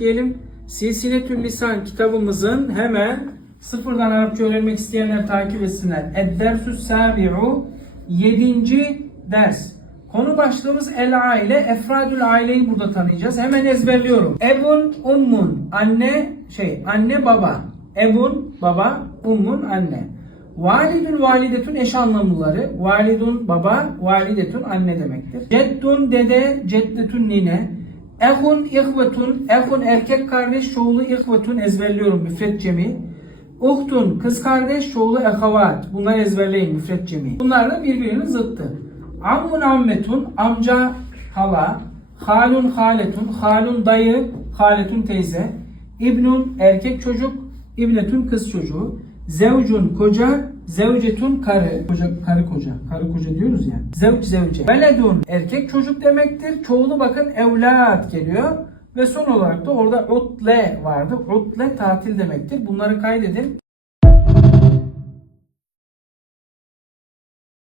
Diyelim Silsiletül Lisan kitabımızın hemen sıfırdan Arapça öğrenmek isteyenler takip etsinler. Ed-Dersü's Sabi'u 7. ders. Konu başlığımız El Aile. Efradül Aile'yi burada tanıyacağız. Hemen ezberliyorum. Ebun, ummun. Anne, şey, anne baba. Ebun, baba, ummun, anne. Validun, validetun eş anlamlıları. Validun, baba, validetun anne demektir. Ceddun, dede, ceddetun nine. Ehun, ihvetun, ehun erkek kardeş, çoğulu ihvetun ezberliyorum müfret cemi. Uhtun, kız kardeş, çoğulu ehavat. Bunları ezberleyin müfret cemi. Bunlar da birbirinin zıttı. Ammun ammetun, amca, hala. Halun, haletun, halun dayı, haletun teyze. İbnun erkek çocuk, ibnetun kız çocuğu. Zevcun koca, zevcetun karı. Koca, karı koca. Karı koca diyoruz ya. Zevc zevce. Veledun erkek çocuk demektir. Çoğulu bakın evlat geliyor. Ve son olarak da orada utle vardı. Utle tatil demektir. Bunları kaydedin.